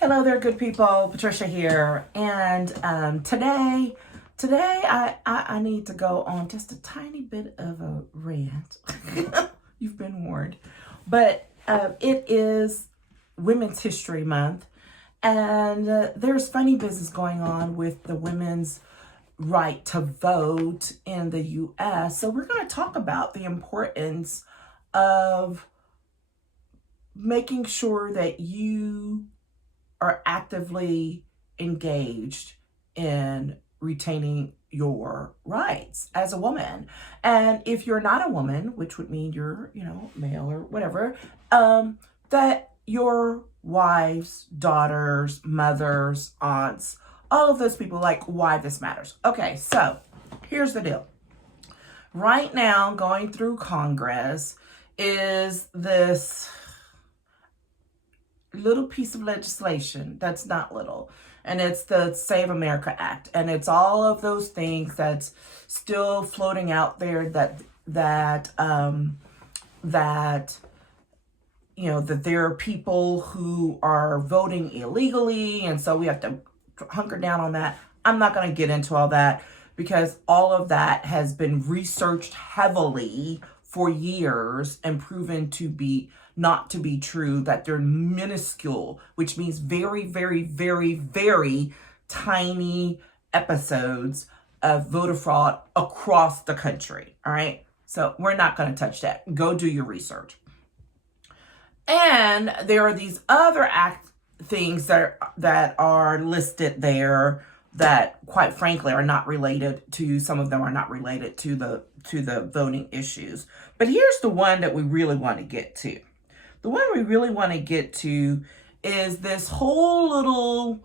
Hello there, good people. Patricia here, and today I need to go on just a tiny bit of a rant. You've been warned, but it is Women's History Month, and there's funny business going on with the women's right to vote in the U.S. So we're going to talk about the importance of making sure that you are actively engaged in retaining your rights as a woman. And if you're not a woman, which would mean you're, male or whatever, that your wives, daughters, mothers, aunts, all of those people, like, why this matters. Okay, so here's the deal. Right now, going through Congress is this little piece of legislation that's not little, and it's the Save America Act, and it's all of those things that's still floating out there that that there are people who are voting illegally, and so we have to hunker down on that. I'm not going to get into all that because all of that has been researched heavily for years and proven to be not to be true, that they're minuscule, which means very, very, very, very tiny episodes of voter fraud across the country. All right. So we're not going to touch that. Go do your research. And there are these other things that are listed there that, quite frankly, are not related to, some of them are not related to the voting issues. But here's the one that we really want to get to. The one we really want to get to is this whole little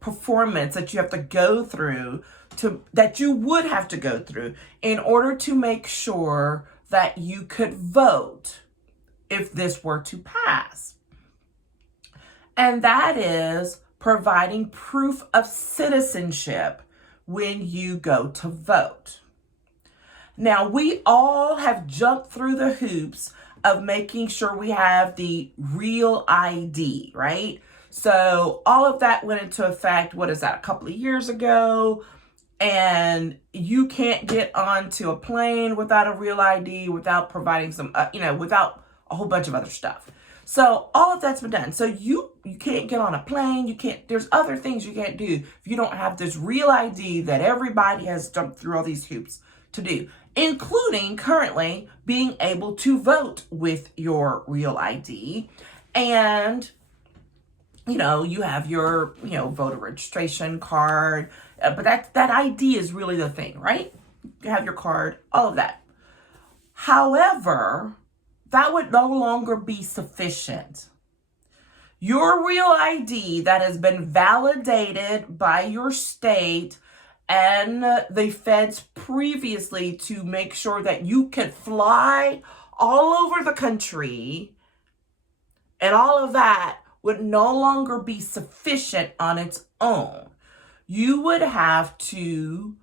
performance that you have to go through, that you would have to go through in order to make sure that you could vote if this were to pass. And that is providing proof of citizenship when you go to vote. Now, we all have jumped through the hoops of making sure we have the real ID, right? So all of that went into effect, what is that, a couple of years ago? And you can't get onto a plane without a real ID, without providing some, without a whole bunch of other stuff. So all of that's been done. So you can't get on a plane. There's other things you can't do if you don't have this real ID that everybody has jumped through all these hoops to do, including currently being able to vote with your real ID. And, you have your, voter registration card, but that ID is really the thing, right? You have your card, all of that. However, that would no longer be sufficient. Your real ID that has been validated by your state and the feds previously to make sure that you could fly all over the country, and all of that would no longer be sufficient on its own. You would have to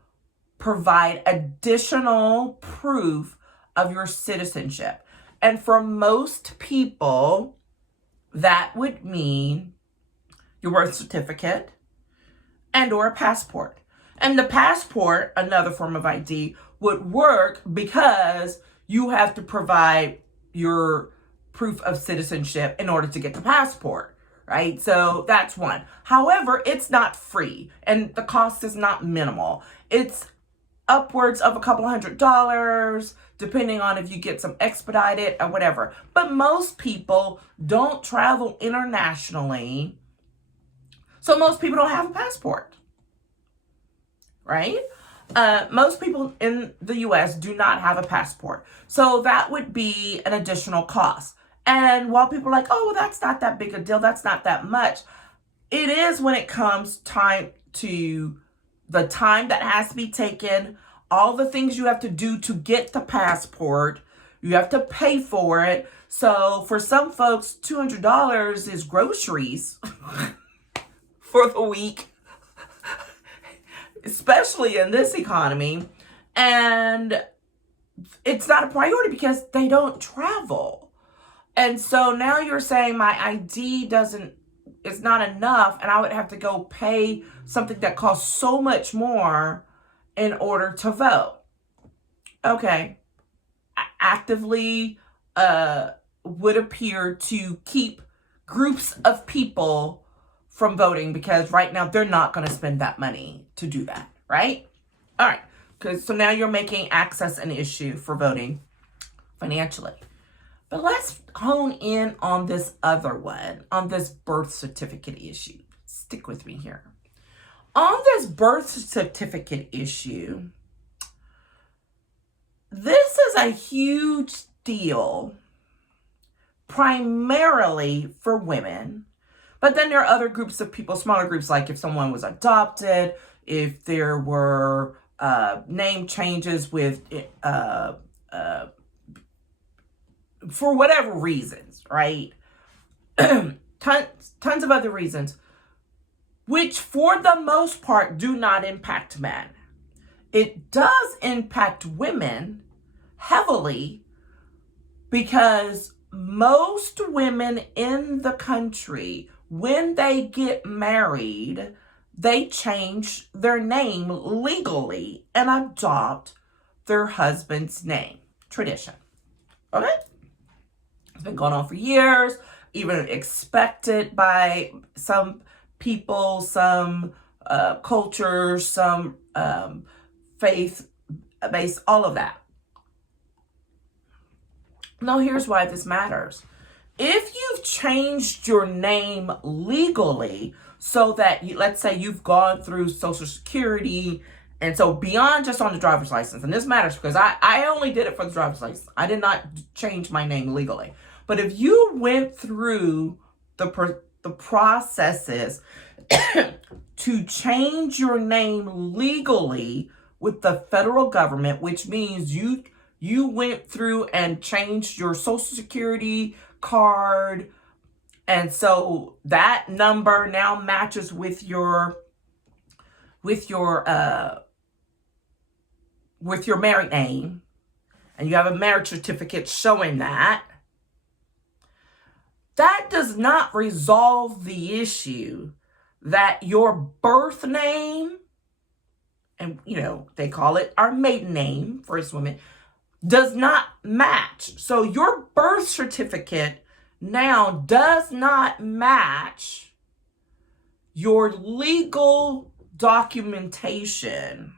provide additional proof of your citizenship. And for most people, that would mean your birth certificate and or a passport. And the passport, another form of ID, would work because you have to provide your proof of citizenship in order to get the passport, right? So that's one. However, it's not free, and the cost is not minimal. It's upwards of a couple $100, depending on if you get some expedited or whatever. But most people don't travel internationally, so most people don't have a passport, right? Most people in the U.S. do not have a passport. So that would be an additional cost. And while people are like, oh, well, that's not that big a deal, that's not that much, it is when it comes time to the time that has to be taken, all the things you have to do to get the passport. You have to pay for it. So for some folks, $200 is groceries for the week, especially in this economy. And it's not a priority because they don't travel. And so now you're saying my ID is not enough, and I would have to go pay something that costs so much more in order to vote. Okay. Actively would appear to keep groups of people from voting, because right now they're not going to spend that money to do that, right? All right. So now you're making access an issue for voting financially. But let's hone in on this other one, on this birth certificate issue. Stick with me here. On this birth certificate issue, this is a huge deal, primarily for women. But then there are other groups of people, smaller groups, like if someone was adopted, if there were name changes with for whatever reasons, right? Tons of other reasons, which for the most part do not impact men. It does impact women heavily, because most women in the country, when they get married, they change their name legally and adopt their husband's name. Tradition. Okay? It's been going on for years, even expected by some people, some cultures, some faith-based, all of that. Now, here's why this matters. If you've changed your name legally so that, let's say you've gone through Social Security, and so beyond just on the driver's license, and this matters because I only did it for the driver's license. I did not change my name legally. But if you went through the processes to change your name legally with the federal government, which means you went through and changed your Social Security card, and so that number now matches with your married name, and you have a marriage certificate showing that. That does not resolve the issue that your birth name, and they call it our maiden name for us women, does not match. So your birth certificate now does not match your legal documentation.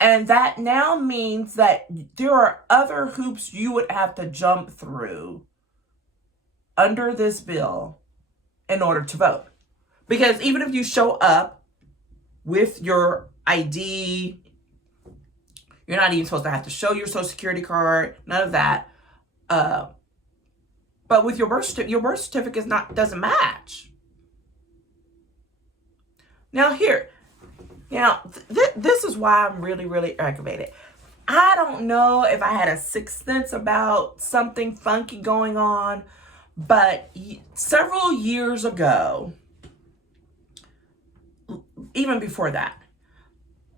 And that now means that there are other hoops you would have to jump through under this bill in order to vote. Because even if you show up with your ID, you're not even supposed to have to show your Social Security card, none of that. But with your birth certificate doesn't match. Now this is why I'm really, really aggravated. I don't know if I had a sixth sense about something funky going on, but several years ago, even before that,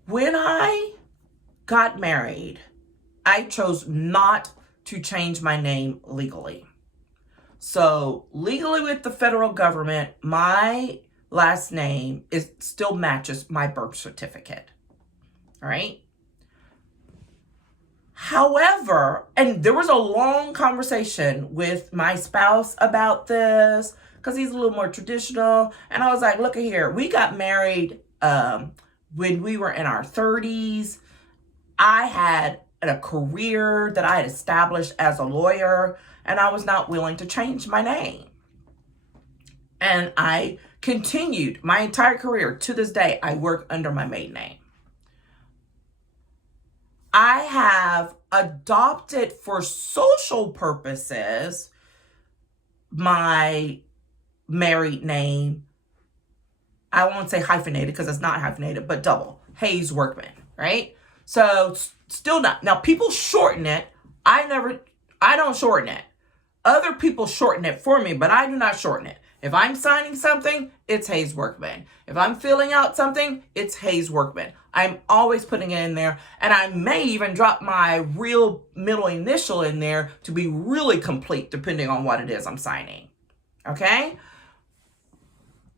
when I got married, I chose not to change my name legally. So legally with the federal government, my last name still matches my birth certificate. All right. However, and there was a long conversation with my spouse about this, because he's a little more traditional. And I was like, look at here, we got married when we were in our 30s. I had a career that I had established as a lawyer, and I was not willing to change my name. And I continued my entire career. To this day, I work under my maiden name. I have adopted for social purposes my married name. I won't say hyphenated because it's not hyphenated, but double. Hayes Workman, right? So still not. Now people shorten it. I don't shorten it. Other people shorten it for me, but I do not shorten it. If I'm signing something, it's Hayes Workman. If I'm filling out something, it's Hayes Workman. I'm always putting it in there. And I may even drop my real middle initial in there to be really complete, depending on what it is I'm signing. Okay?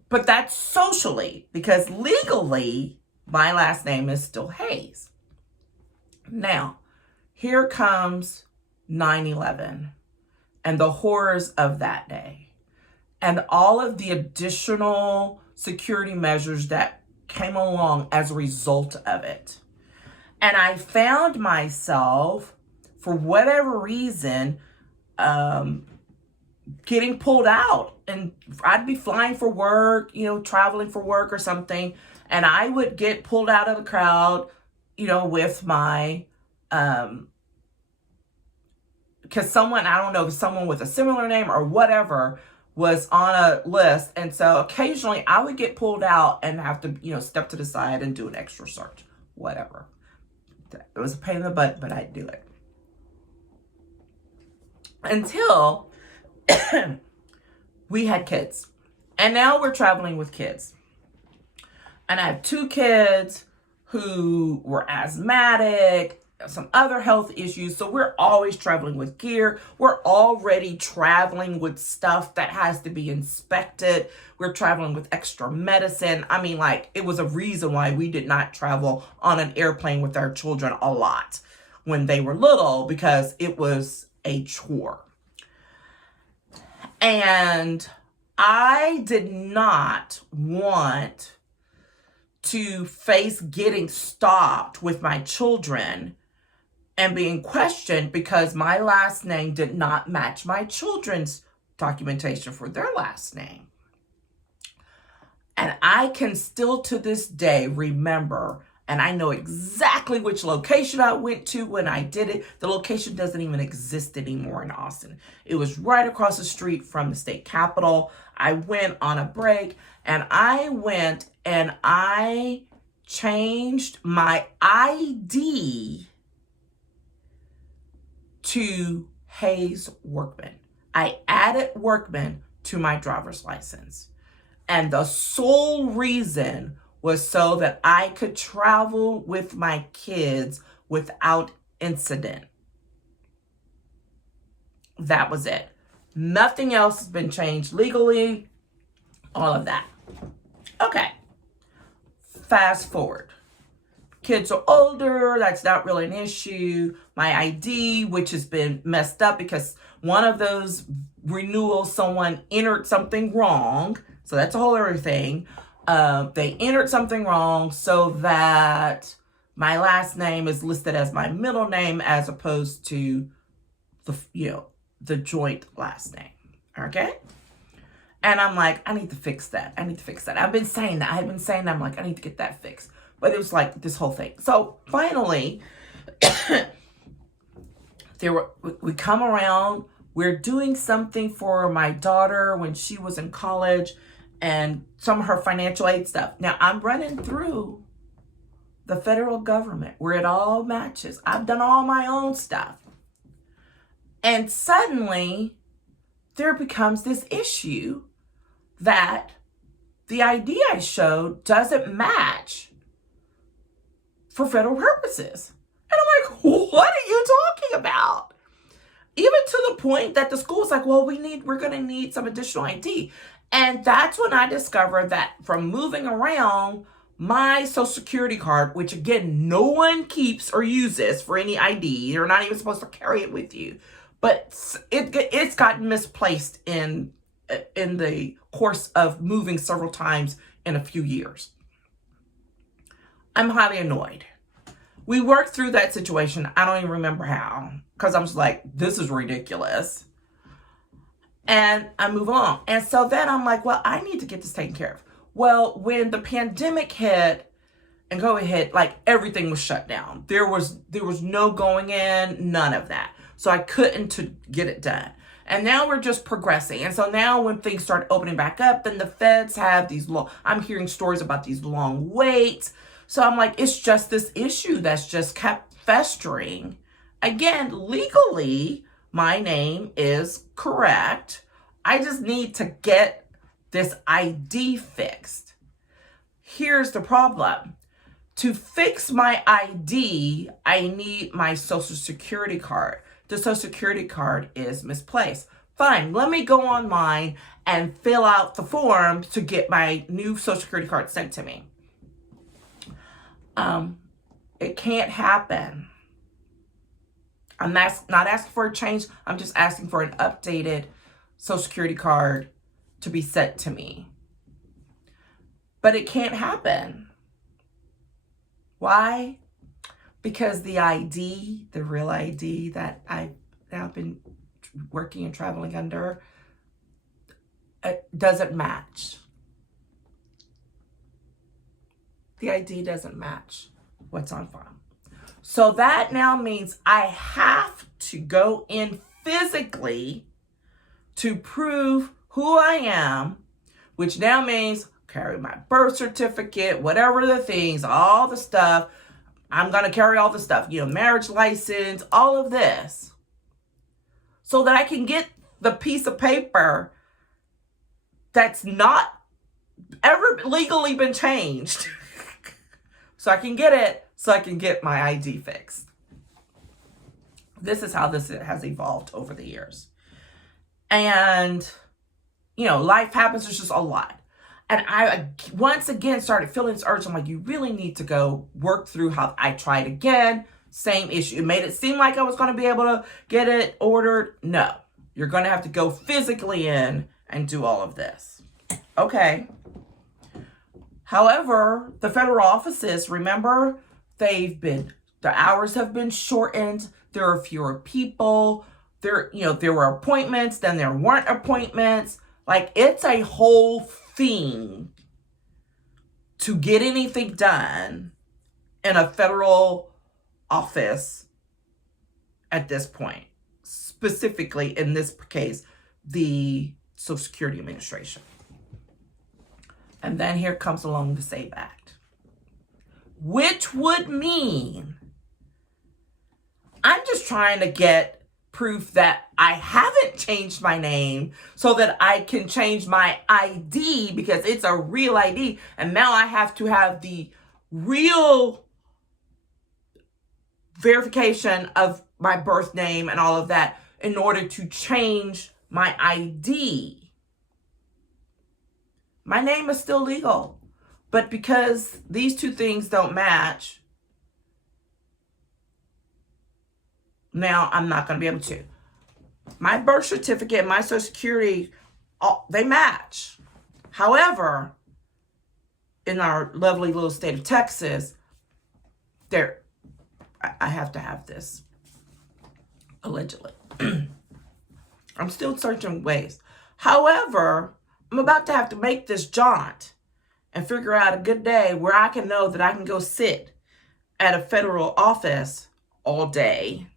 But that's socially, because legally, my last name is still Hayes. Now, here comes 9/11 and the horrors of that day and all of the additional security measures that came along as a result of it. And I found myself, for whatever reason, getting pulled out. And I'd be flying for work, traveling for work or something, and I would get pulled out of the crowd, with my, because someone, I don't know if someone with a similar name or whatever was on a list. And so occasionally I would get pulled out and have to, step to the side and do an extra search, whatever. It was a pain in the butt, but I'd do it. Until we had kids. And now we're traveling with kids. And I have 2 kids who were asthmatic, some other health issues. So we're always traveling with gear. We're already traveling with stuff that has to be inspected. We're traveling with extra medicine. I mean, it was a reason why we did not travel on an airplane with our children a lot when they were little, because it was a chore. And I did not want to face getting stopped with my children and being questioned because my last name did not match my children's documentation for their last name. And I can still to this day remember, and I know exactly which location I went to when I did it. The location doesn't even exist anymore in Austin. It was right across the street from the state capitol. I went on a break, and I went and I changed my ID to Hayes Workman. I added Workman to my driver's license. And the sole reason was so that I could travel with my kids without incident. That was it. Nothing else has been changed legally. All of that. Okay. Fast forward. Kids are older. That's not really an issue. My ID, which has been messed up because one of those renewals, someone entered something wrong. So that's a whole other thing. They entered something wrong so that my last name is listed as my middle name as opposed to the joint last name. Okay? And I'm like, I need to fix that. I've been saying that. I'm like, I need to get that fixed. But it was like this whole thing. So finally, we come around. We're doing something for my daughter when she was in college and some of her financial aid stuff. Now, I'm running through the federal government where it all matches. I've done all my own stuff. And suddenly, there becomes this issue that the ID I showed doesn't match for federal purposes. And I'm like, what are you talking about? Even to the point that the school was like, well, we're going to need some additional ID. And that's when I discovered that from moving around, my Social Security card, which again, no one keeps or uses for any ID. You're not even supposed to carry it with you. But it's gotten misplaced in the course of moving several times in a few years. I'm highly annoyed. We worked through that situation. I don't even remember how, because I'm just like, this is ridiculous. And I move on. And so then I'm like, well, I need to get this taken care of. Well, when the pandemic hit and COVID hit, everything was shut down. There was no going in, none of that. So I couldn't get it done. And now we're just progressing. And so now when things start opening back up, then the feds have these I'm hearing stories about these long waits. So I'm like, it's just this issue that's just kept festering. Again, legally, my name is correct. I just need to get this ID fixed. Here's the problem. To fix my ID, I need my Social Security card. The Social Security card is misplaced. Fine, let me go online and fill out the form to get my new Social Security card sent to me. It can't happen. I'm not asking for a change. I'm just asking for an updated Social Security card to be sent to me. But it can't happen. Why? Because the ID, the real ID that I've now been working and traveling under, it doesn't match. The ID doesn't match what's on file. So that now means I have to go in physically to prove who I am, which now means carry my birth certificate, whatever the things, all the stuff. I'm going to carry all the stuff, marriage license, all of this, so that I can get the piece of paper that's not ever legally been changed. So I can get it, so I can get my ID fixed. This is how this has evolved over the years. And, life happens. There's just a lot. And I, once again, started feeling this urge. I'm like, you really need to go work through how I tried again. Same issue. It made it seem like I was going to be able to get it ordered. No, you're going to have to go physically in and do all of this. Okay. However, the federal offices, remember, the hours have been shortened. There are fewer people. There were appointments, then there weren't appointments. Like, it's a whole thing to get anything done in a federal office at this point. Specifically, in this case, the Social Security Administration. And then here comes along the SAVE Act, which would mean I'm just trying to get proof that I haven't changed my name so that I can change my ID, because it's a real ID. And now I have to have the real verification of my birth name and all of that in order to change my ID. My name is still legal, but because these two things don't match, now I'm not going to be able to. My birth certificate and my Social Security, they match. However, in our lovely little state of Texas, I have to have this, allegedly. I'm still searching ways. However, I'm about to have to make this jaunt and figure out a good day where I can know that I can go sit at a federal office all day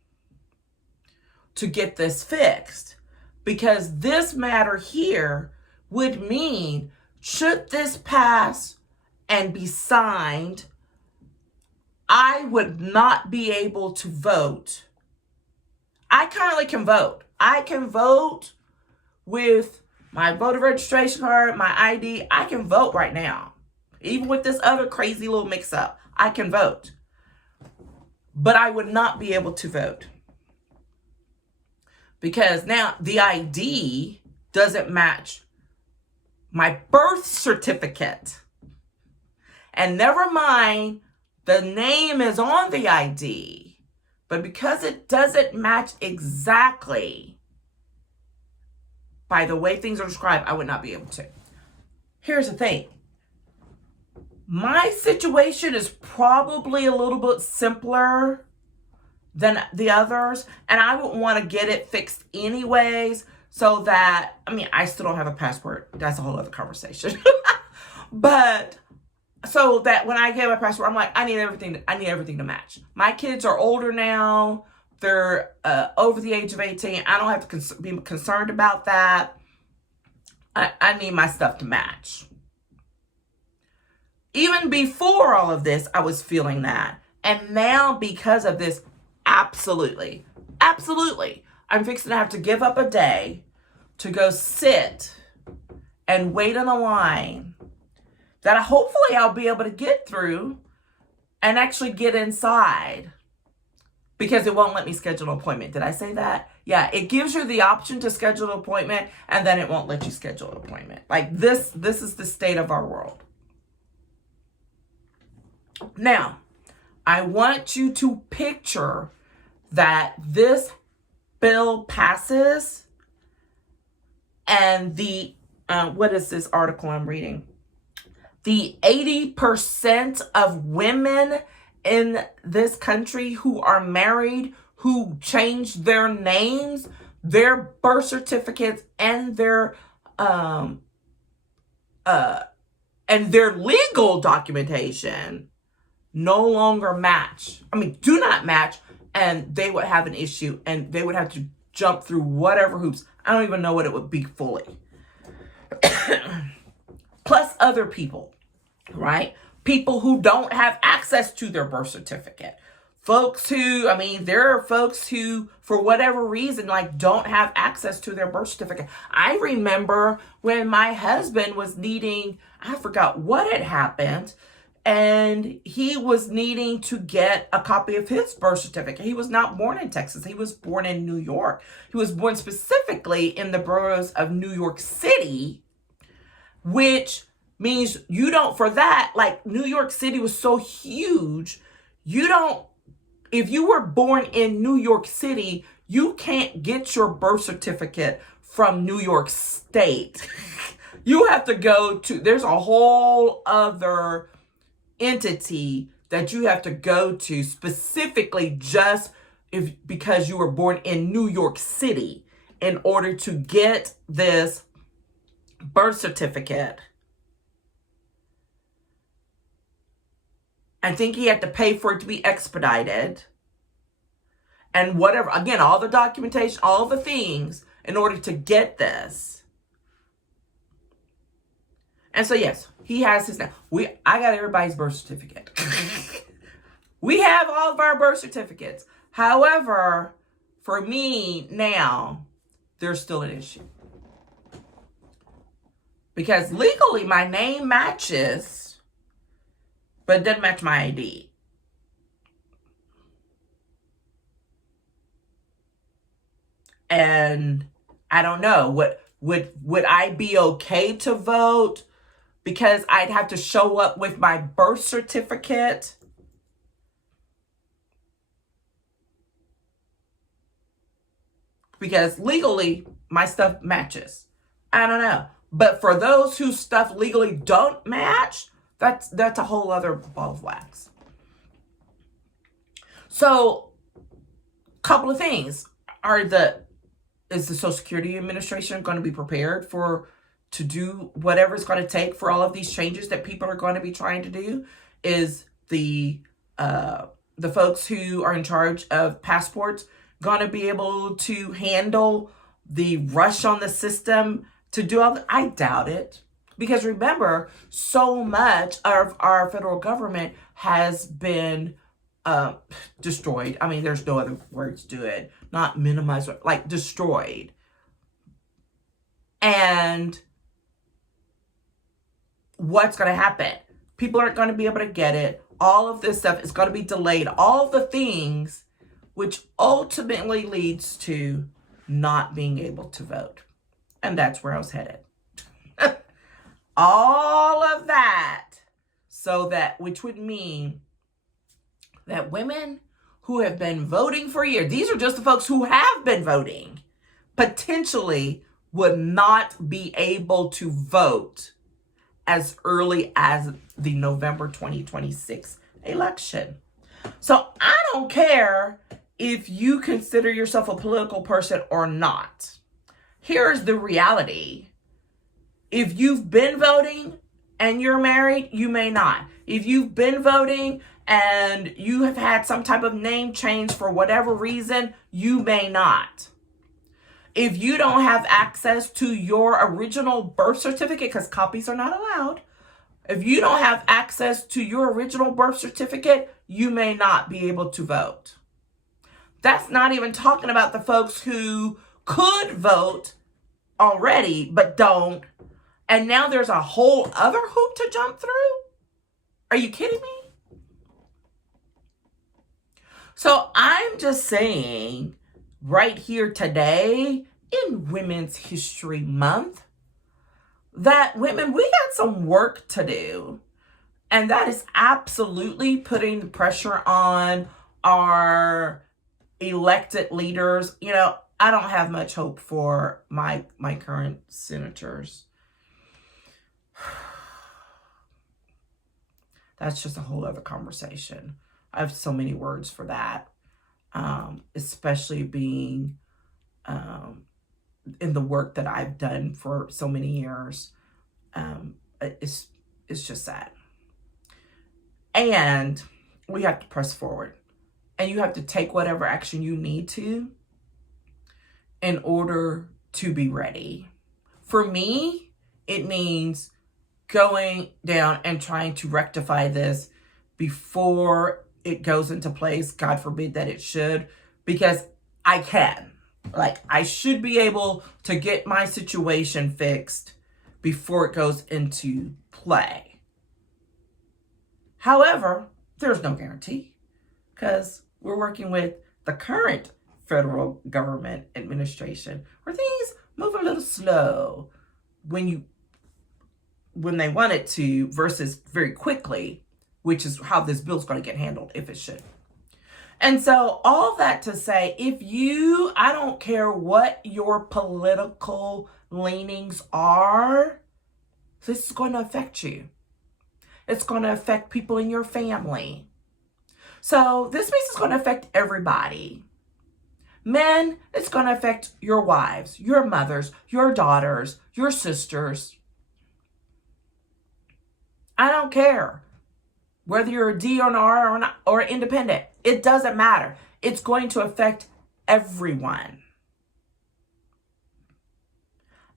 to get this fixed. Because this matter here would mean, should this pass and be signed, I would not be able to vote. I currently can vote. I can vote with my voter registration card, my ID. I can vote right now. Even with this other crazy little mix-up, I can vote. But I would not be able to vote. Because now the ID doesn't match my birth certificate. And never mind, the name is on the ID. But because it doesn't match exactly by the way things are described, I would not be able to. Here's the thing. My situation is probably a little bit simpler than the others, and I would want to get it fixed anyways, so that, I still don't have a passport. That's a whole other conversation. But so that when I get my passport, I'm like, I need everything to match. My kids are older now. They're over the age of 18. I don't have to be concerned about that. I need my stuff to match. Even before all of this, I was feeling that. And now, because of this, absolutely, I'm fixing to have to give up a day to go sit and wait in a line that hopefully I'll be able to get through and actually get inside because it won't let me schedule an appointment. Did I say that? Yeah, it gives you the option to schedule an appointment and then it won't let you schedule an appointment. Like this is the state of our world. Now, I want you to picture that this bill passes and the, what is this article I'm reading? The 80% of women in this country who are married, who changed their names, their birth certificates, and their legal documentation no longer match. I mean, do not match, and they would have an issue, and they would have to jump through whatever hoops. I don't even know what it would be fully. Plus other people, right? People who don't have access to their birth certificate. Folks who, I mean, there are folks who, for whatever reason, like don't have access to their birth certificate. I remember when my husband was needing, I forgot what had happened, and he was needing to get a copy of his birth certificate. He was not born in Texas. He was born in New York. He was born specifically in the boroughs of New York City, which means you don't, for that, like New York City was so huge, you don't, if you were born in New York City, you can't get your birth certificate from New York State. You have to go to, there's a whole other entity that you have to go to specifically just because you were born in New York City in order to get this birth certificate. I think he had to pay for it to be expedited and whatever, again, all the documentation, all the things in order to get this. And so yes, he has his name. I got everybody's birth certificate. We have all of our birth certificates. However, for me now, there's still an issue. Because legally my name matches, but it doesn't match my ID. And I don't know, would I be okay to vote? Because I'd have to show up with my birth certificate. Because legally, my stuff matches. I don't know. But for those whose stuff legally don't match, that's a whole other ball of wax. So, couple of things. Is the Social Security Administration going to be prepared to do whatever it's going to take for all of these changes that people are going to be trying to do? Is the folks who are in charge of passports going to be able to handle the rush on the system to do all that? I doubt it. Because remember, so much of our federal government has been destroyed. I mean, there's no other words to it. Not minimized, like destroyed. And what's going to happen? People aren't going to be able to get it. All of this stuff is going to be delayed. All the things which ultimately leads to not being able to vote. And that's where I was headed. All of that, so that, which would mean that women who have been voting for years, these are just the folks who have been voting, potentially would not be able to vote as early as the November 2026 election. So I don't care if you consider yourself a political person or not. Here's the reality. If you've been voting and you're married, you may not. If you've been voting and you have had some type of name change for whatever reason, you may not. If you don't have access to your original birth certificate, because copies are not allowed, if you don't have access to your original birth certificate, you may not be able to vote. That's not even talking about the folks who could vote already, but don't. And now there's a whole other hoop to jump through? Are you kidding me? So I'm just saying, right here today in Women's History Month, that women, we got some work to do. And that is absolutely putting pressure on our elected leaders. You know, I don't have much hope for my current senators. That's just a whole other conversation. I have so many words for that, especially being in the work that I've done for so many years. It's just sad. And we have to press forward. And you have to take whatever action you need to in order to be ready. For me, it means going down and trying to rectify this before it goes into place. God forbid that it should, because I can. Like, I should be able to get my situation fixed before it goes into play. However, there's no guarantee, because we're working with the current federal government administration where things move a little slow when they want it to versus very quickly, which is how this bill's going to get handled if it should. And so all that to say, I don't care what your political leanings are, this is going to affect you. It's going to affect people in your family. So this piece is going to affect everybody. Men, it's going to affect your wives, your mothers, your daughters, your sisters. I don't care whether you're a DNR or not, or independent. It doesn't matter. It's going to affect everyone.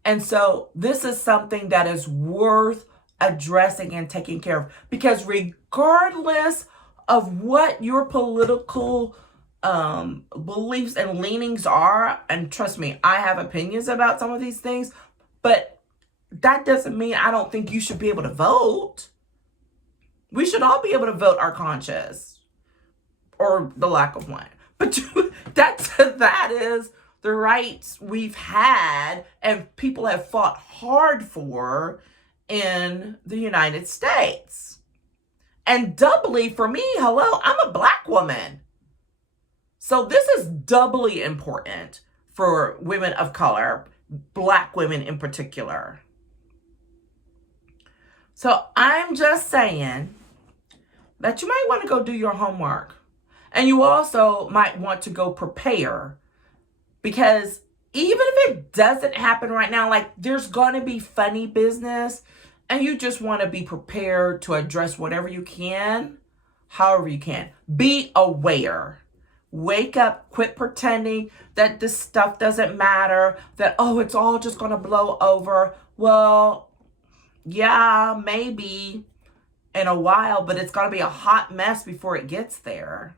And so this is something that is worth addressing and taking care of, because regardless of what your political beliefs and leanings are, and trust me, I have opinions about some of these things, but that doesn't mean I don't think you should be able to vote. We should all be able to vote our conscience, or the lack of one. But that is the rights we've had and people have fought hard for in the United States. And doubly for me, hello, I'm a Black woman. So this is doubly important for women of color, Black women in particular. So I'm just saying that you might want to go do your homework. And you also might want to go prepare, because even if it doesn't happen right now, like, there's going to be funny business, and you just want to be prepared to address whatever you can, however you can. Be aware. Wake up, quit pretending that this stuff doesn't matter, that, oh, it's all just going to blow over. Well, yeah, maybe in a while, but it's going to be a hot mess before it gets there.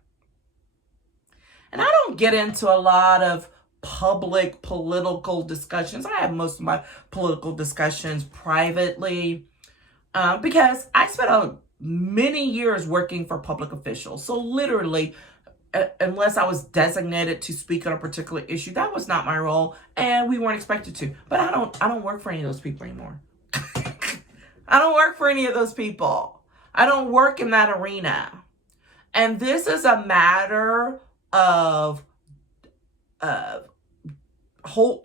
And I don't get into a lot of public political discussions. I have most of my political discussions privately because I spent many years working for public officials. So literally, unless I was designated to speak on a particular issue, that was not my role, and we weren't expected to. But I don't work for any of those people anymore. I don't work for any of those people. I don't work in that arena. And this is a matter of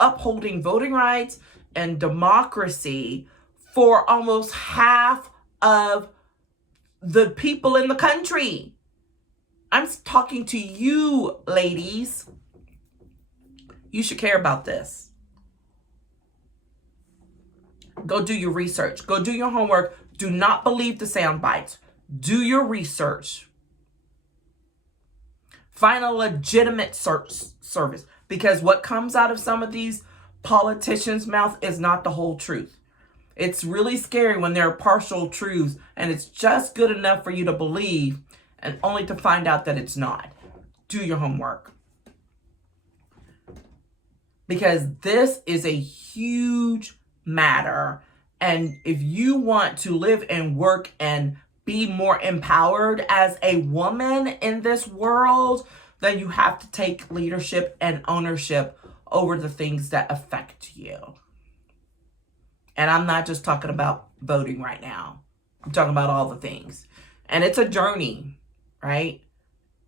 upholding voting rights and democracy for almost half of the people in the country. I'm talking to you, ladies. You should care about this. Go do your research. Go do your homework. Do not believe the sound bites. Do your research. Find a legitimate service, because what comes out of some of these politicians' mouth is not the whole truth. It's really scary when there are partial truths and it's just good enough for you to believe, and only to find out that it's not. Do your homework. Because this is a huge matter. And if you want to live and work and be more empowered as a woman in this world, then you have to take leadership and ownership over the things that affect you. And I'm not just talking about voting right now. I'm talking about all the things. And it's a journey, right?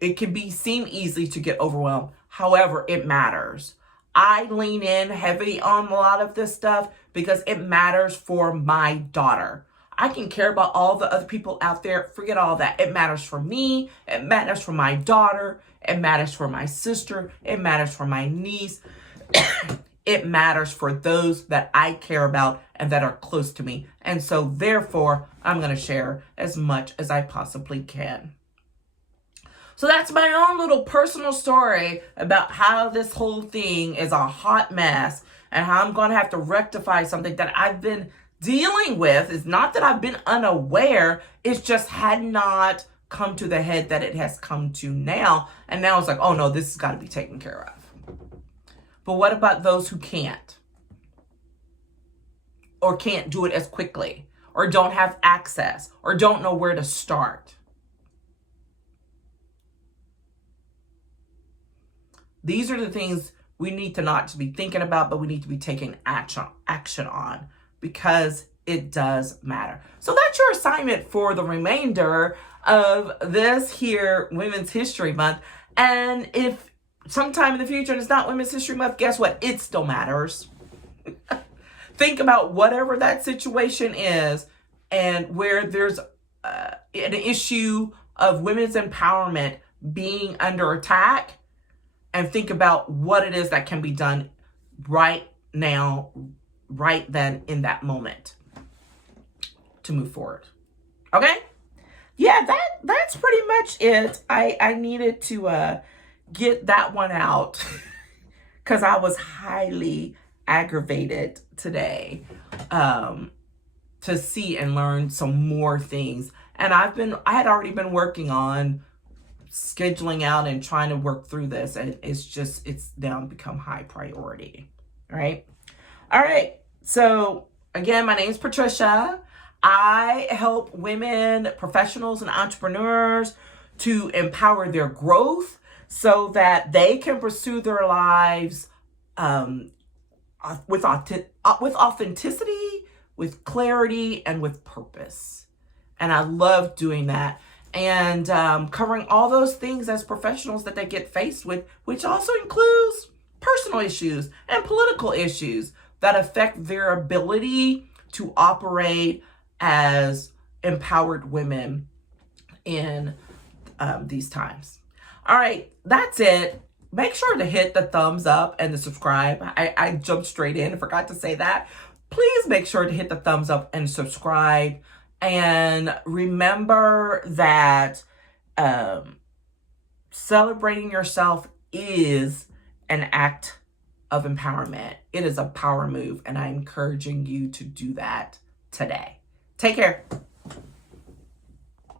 It can seem easy to get overwhelmed. However, it matters. I lean in heavy on a lot of this stuff because it matters for my daughter. I can care about all the other people out there. Forget all that. It matters for me. It matters for my daughter. It matters for my sister. It matters for my niece. It matters for those that I care about and that are close to me. And so therefore, I'm going to share as much as I possibly can. So that's my own little personal story about how this whole thing is a hot mess and how I'm going to have to rectify something that I've been dealing with. It's not that I've been unaware. It's just had not come to the head that it has come to now. And now it's like, oh no, this has got to be taken care of. But what about those who can't? Or can't do it as quickly? Or don't have access? Or don't know where to start? These are the things we need to not just be thinking about, but we need to be taking action on, because it does matter. So that's your assignment for the remainder of this here Women's History Month. And if sometime in the future it's not Women's History Month, guess what? It still matters. Think about whatever that situation is and where there's an issue of women's empowerment being under attack, and think about what it is that can be done right now, right then, in that moment to move forward. Okay? Yeah, that's pretty much it. I needed to get that one out because I was highly aggravated today to see and learn some more things. And I had already been working on scheduling out and trying to work through this, and it's now become high priority. Right? All right. So again, my name is Patricia. I help women, professionals, and entrepreneurs to empower their growth so that they can pursue their lives with authenticity, with clarity, and with purpose. And I love doing that. And covering all those things as professionals that they get faced with, which also includes personal issues and political issues that affect their ability to operate as empowered women in these times. All right, that's it. Make sure to hit the thumbs up and the subscribe. I jumped straight in and forgot to say that. Please make sure to hit the thumbs up and subscribe. And remember that celebrating yourself is an act of empowerment. It is a power move, and I'm encouraging you to do that today. Take care.